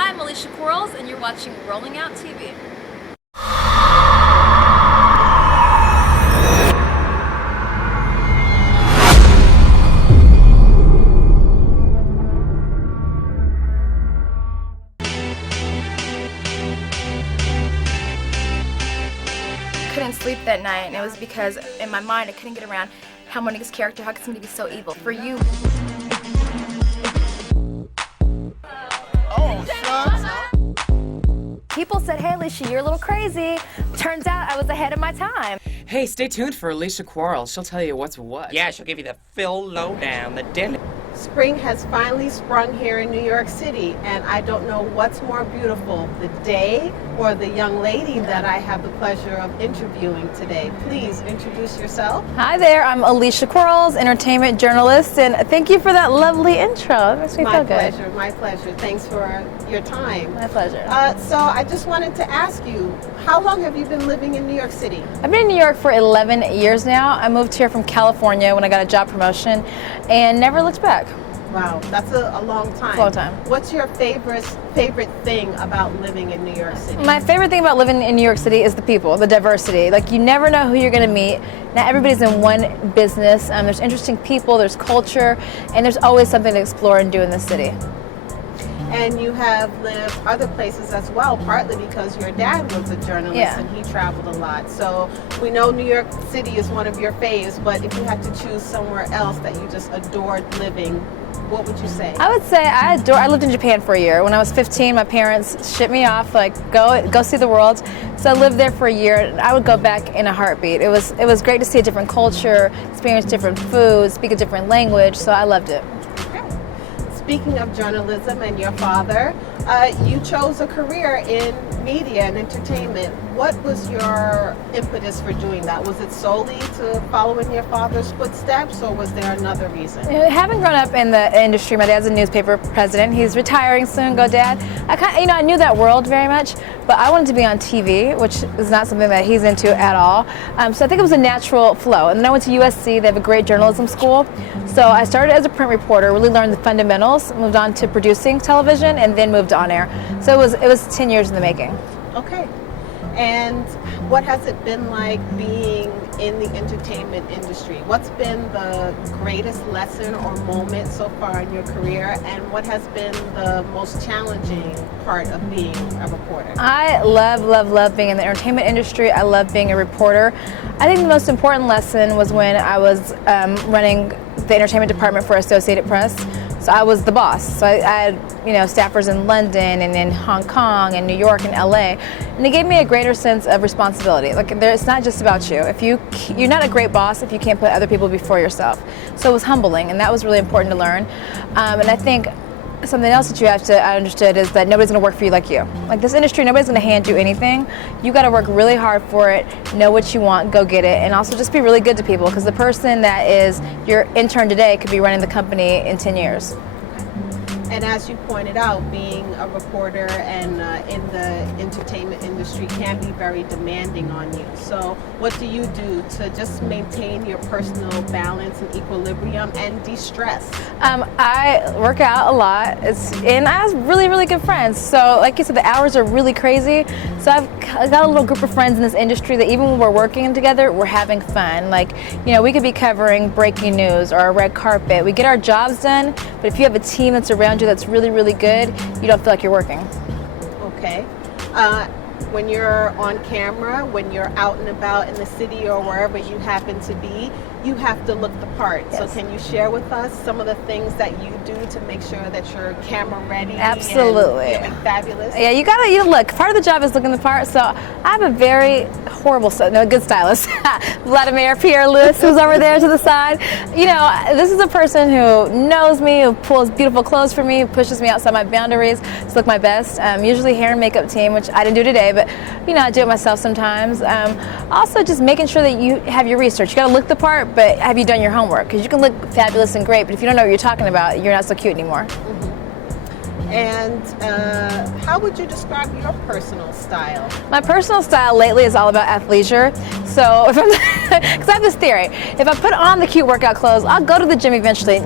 I'm Alicia Quarles, and you're watching RollingOut TV. Couldn't sleep that night, and it was because in my mind I couldn't get around how Monique's character, how could somebody be so evil? For you. Oh, shucks. People said, hey Alicia, you're a little crazy. Turns out I was ahead of my time. Hey, stay tuned for Alicia Quarles. She'll tell you what's what. Yeah, she'll give you the Phil lowdown, the daily. Spring has finally sprung here in New York City, and I don't know what's more beautiful, the day or the young lady that I have the pleasure of interviewing today. Please introduce yourself. Hi there, I'm Alicia Quarles, entertainment journalist, and thank you for that lovely intro. It makes me feel good. My pleasure. Thanks for your time. My pleasure. So I just wanted to ask you, how long have you been living in New York City? I've been in New York for 11 years now. I moved here from California when I got a job promotion and never looked back. Wow, that's a long time. It's a long time. What's your favorite thing about living in New York City? My favorite thing about living in New York City is the people, the diversity. Like, you never know who you're going to meet. Not everybody's in one business. There's interesting people, there's culture, and there's always something to explore and do in the city. And you have lived other places as well, partly because your dad was a journalist and he traveled a lot. So we know New York City is one of your faves, but if you had to choose somewhere else that you just adored living, what would you say? I would say I lived in Japan for a year. When I was 15, my parents shipped me off, like, go see the world. So I lived there for a year, and I would go back in a heartbeat. It was great to see a different culture, experience different foods, speak a different language, so I loved it. Speaking of journalism and your father, you chose a career in media and entertainment. What was your impetus for doing that? Was it solely to follow in your father's footsteps, or was there another reason? Having grown up in the industry, my dad's a newspaper president. He's retiring soon. Go, Dad! I knew that world very much, but I wanted to be on TV, which is not something that he's into at all. So I think it was a natural flow. And then I went to USC. They have a great journalism school. So I started as a print reporter, really learned the fundamentals, moved on to producing television, and then moved on air. So it was 10 years in the making. Okay. And what has it been like being in the entertainment industry? What's been the greatest lesson or moment so far in your career, and what has been the most challenging part of being a reporter? I love being in the entertainment industry. I love being a reporter. I think the most important lesson was when I was running the entertainment department for Associated Press. So I was the boss. So I had, staffers in London and in Hong Kong and New York and LA, and it gave me a greater sense of responsibility. Like, it's not just about you. You're not a great boss if you can't put other people before yourself. So it was humbling, and that was really important to learn. And I think something else that I understood is that nobody's going to work for you like you. Like, this industry, nobody's going to hand you anything. You got to work really hard for it, know what you want, go get it, and also just be really good to people, because the person that is your intern today could be running the company in 10 years. And as you pointed out, being a reporter and in the entertainment industry can be very demanding on you. So what do you do to just maintain your personal balance and equilibrium and de-stress? I work out a lot, and I have really good friends. So like you said, the hours are really crazy. So I've got a little group of friends in this industry that even when we're working together, we're having fun. Like, we could be covering breaking news or a red carpet. We get our jobs done, but if you have a team that's around you that's really good, you don't feel like you're working. Okay. When you're on camera, when you're out and about in the city or wherever you happen to be, you have to look the part. Yes. So can you share with us some of the things that you do to make sure that you're camera ready? Absolutely. And fabulous? Yeah, you gotta look. Part of the job is looking the part. So I have a very good stylist, Vladimir Pierre-Louis, who's over there to the side. This is a person who knows me, who pulls beautiful clothes for me, who pushes me outside my boundaries to look my best. Usually hair and makeup team, which I didn't do today, but I do it myself sometimes. Also, just making sure that you have your research. You gotta look the part, but have you done your homework? Because you can look fabulous and great, but if you don't know what you're talking about, you're not so cute anymore. Mm-hmm. And how would you describe your personal style? My personal style lately is all about athleisure. So, because I have this theory, if I put on the cute workout clothes, I'll go to the gym eventually.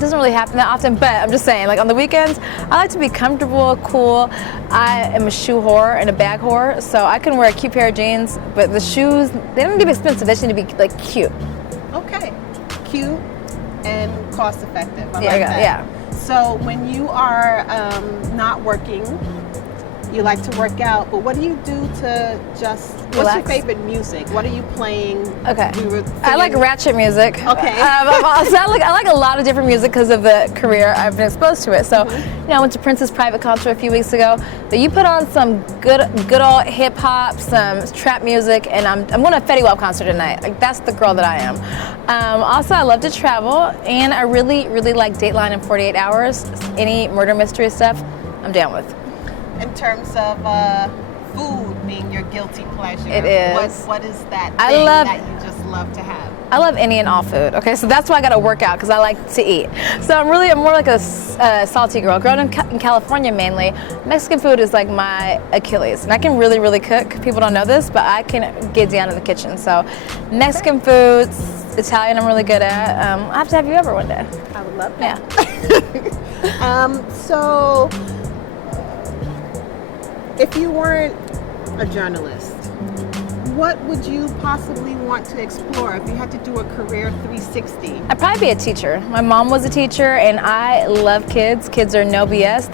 doesn't really happen that often, but I'm just saying, like on the weekends, I like to be comfortable, cool. I am a shoe whore and a bag whore, so I can wear a cute pair of jeans, but the shoes, they don't need to be expensive, they just need to be like cute. Okay, cute and cost effective. I Yeah, like that. yeah. So when you are not working, you like to work out, but what do you do to just, what's your Relax. favorite music? What are you playing? Okay. We were I like singing- ratchet music. Okay. So I like a lot of different music because of the career I've been exposed to it. So, I went to Prince's private concert a few weeks ago. But you put on some good old hip hop, some trap music, and I'm going to a Fetty Wap concert tonight. Like that's the girl that I am. Also, I love to travel, and I really like Dateline and 48 Hours. Any murder mystery stuff, I'm down with. In terms of food being your guilty pleasure, It is. What is that I thing love- that you just love to have? I love any and all food. Okay, so that's why I got to work out because I like to eat. So I'm more like a salty girl. Grown in California mainly, Mexican food is like my Achilles, and I can really cook. People don't know this, but I can get down in the kitchen. So Mexican foods, Italian, I'm really good at. I have to have you over one day. I would love that. Yeah. So, if you weren't a journalist, what would you possibly want to explore if you had to do a career 360? I'd probably be a teacher. My mom was a teacher, and I love kids. Kids are no BS.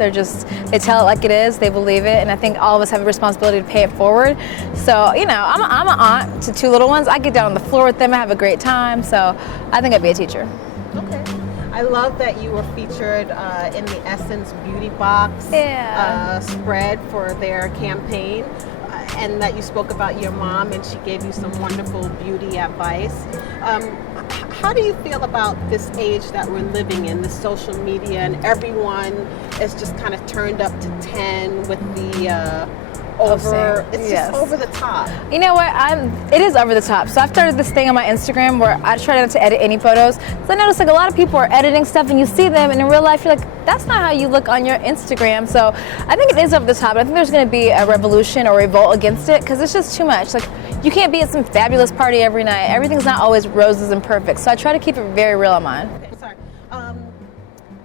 They tell it like it is. They believe it, and I think all of us have a responsibility to pay it forward. So, I'm an aunt to 2 little ones. I get down on the floor with them. I have a great time. So, I think I'd be a teacher. Okay. I love that you were featured in the Essence Beauty Box spread for their campaign, and that you spoke about your mom and she gave you some wonderful beauty advice. How do you feel about this age that we're living in, the social media, and everyone is just kind of turned up to 10 with the it's Yes. just over the top. You know what? It is over the top. So I've started this thing on my Instagram where I try not to edit any photos. So I notice like a lot of people are editing stuff and you see them, and in real life you're like, that's not how you look on your Instagram. So I think it is over the top. I think there's going to be a revolution or revolt against it because it's just too much. Like you can't be at some fabulous party every night. Everything's not always roses and perfect. So I try to keep it very real on mine. Okay, sorry.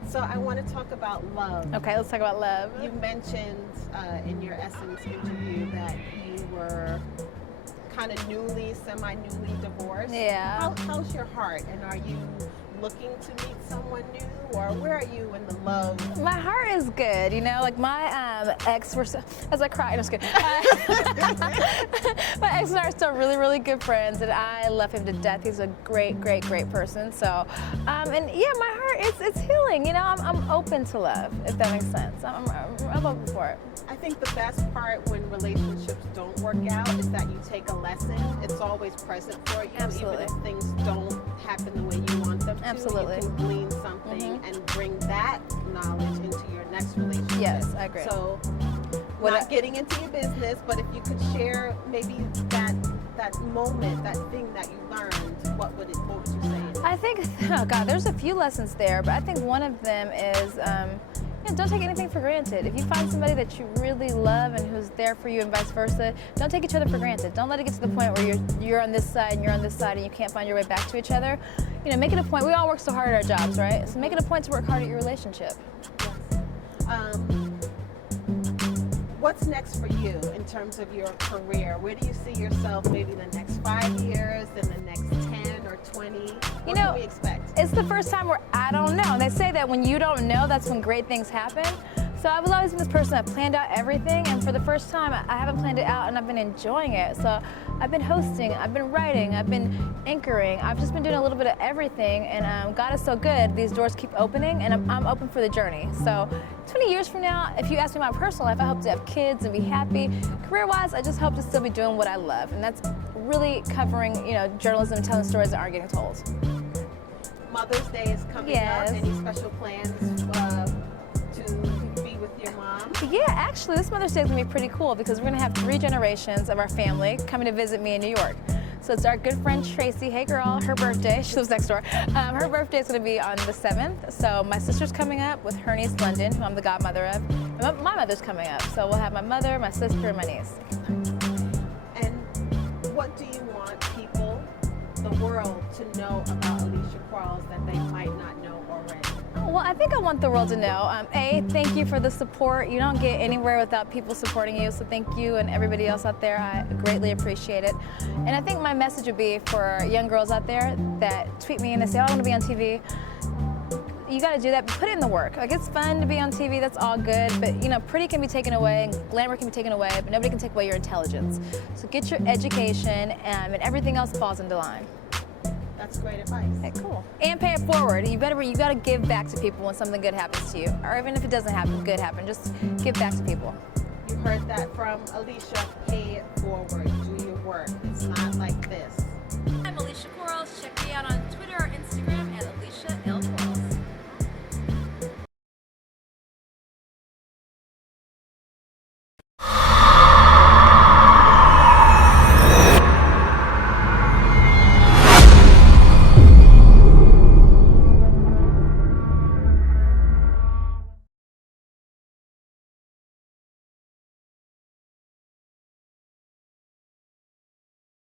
So I want to talk about love. Okay, let's talk about love. You mentioned in your Essence interview that you were kind of semi-newly divorced. Yeah. How's your heart? And are you looking to meet someone new, or where are you in the love? My heart is good, like my ex, as I cry, I'm just kidding. My ex and I are still really good friends, and I love him to death. He's a great person. So, and yeah, my heart it's healing. I'm open to love, if that makes sense. I'm open for it. I think the best part when relationships don't work out is that you take a lesson. It's always present for you, Absolutely. even if things don't happen the way you want them to. Absolutely. You can glean something and bring that knowledge into your next relationship. Yes, I agree. So, What not I- getting into your business, but if you could share maybe that moment, that thing that you learned, what would you say? I think, oh God, there's a few lessons there, but I think one of them is, don't take anything for granted. If you find somebody that you really love and who's there for you and vice versa, don't take each other for granted. Don't let it get to the point where you're on this side and you're on this side and you can't find your way back to each other. Make it a point. We all work so hard at our jobs, right? So make it a point to work hard at your relationship. Yes. What's next for you in terms of your career? Where do you see yourself maybe the next 5 years, then the next 10 or 20? What can we expect? It's the first time where I don't know. And they say that when you don't know, that's when great things happen. So I was always been this person that planned out everything, and for the first time, I haven't planned it out, and I've been enjoying it. So I've been hosting, I've been writing, I've been anchoring, I've just been doing a little bit of everything, and God is so good. These doors keep opening, and I'm open for the journey. So 20 years from now, if you ask me my personal life, I hope to have kids and be happy. Career-wise, I just hope to still be doing what I love, and that's really covering, journalism and telling stories that aren't getting told. Mother's Day is coming Yes. up. Any special plans to be with your mom? Yeah, actually, this Mother's Day is going to be pretty cool because we're going to have 3 generations of our family coming to visit me in New York. So it's our good friend Tracy. Hey girl, her birthday, she lives next door. Her birthday is going to be on the 7th. So my sister's coming up with her niece London, who I'm the godmother of. And my mother's coming up. So we'll have my mother, my sister, and my niece. And what do you want people, the world, to know about Alicia Quarles that they might not know already? Well, I think I want the world to know, A, thank you for the support. You don't get anywhere without people supporting you, so thank you and everybody else out there. I greatly appreciate it. And I think my message would be for young girls out there that tweet me and they say, oh, I want to be on TV. You got to do that, but put in the work. Like, it's fun to be on TV, that's all good, but you know, pretty can be taken away and glamour can be taken away, but nobody can take away your intelligence. So get your education and everything else falls into line. That's great advice. Okay, cool. And pay it forward. You got to give back to people when something good happens to you, or even if it doesn't happen, good happen. Just give back to people. You heard that from Alicia. Pay it forward. Do your work. It's not like this. I'm Alicia Quarles. Check me out on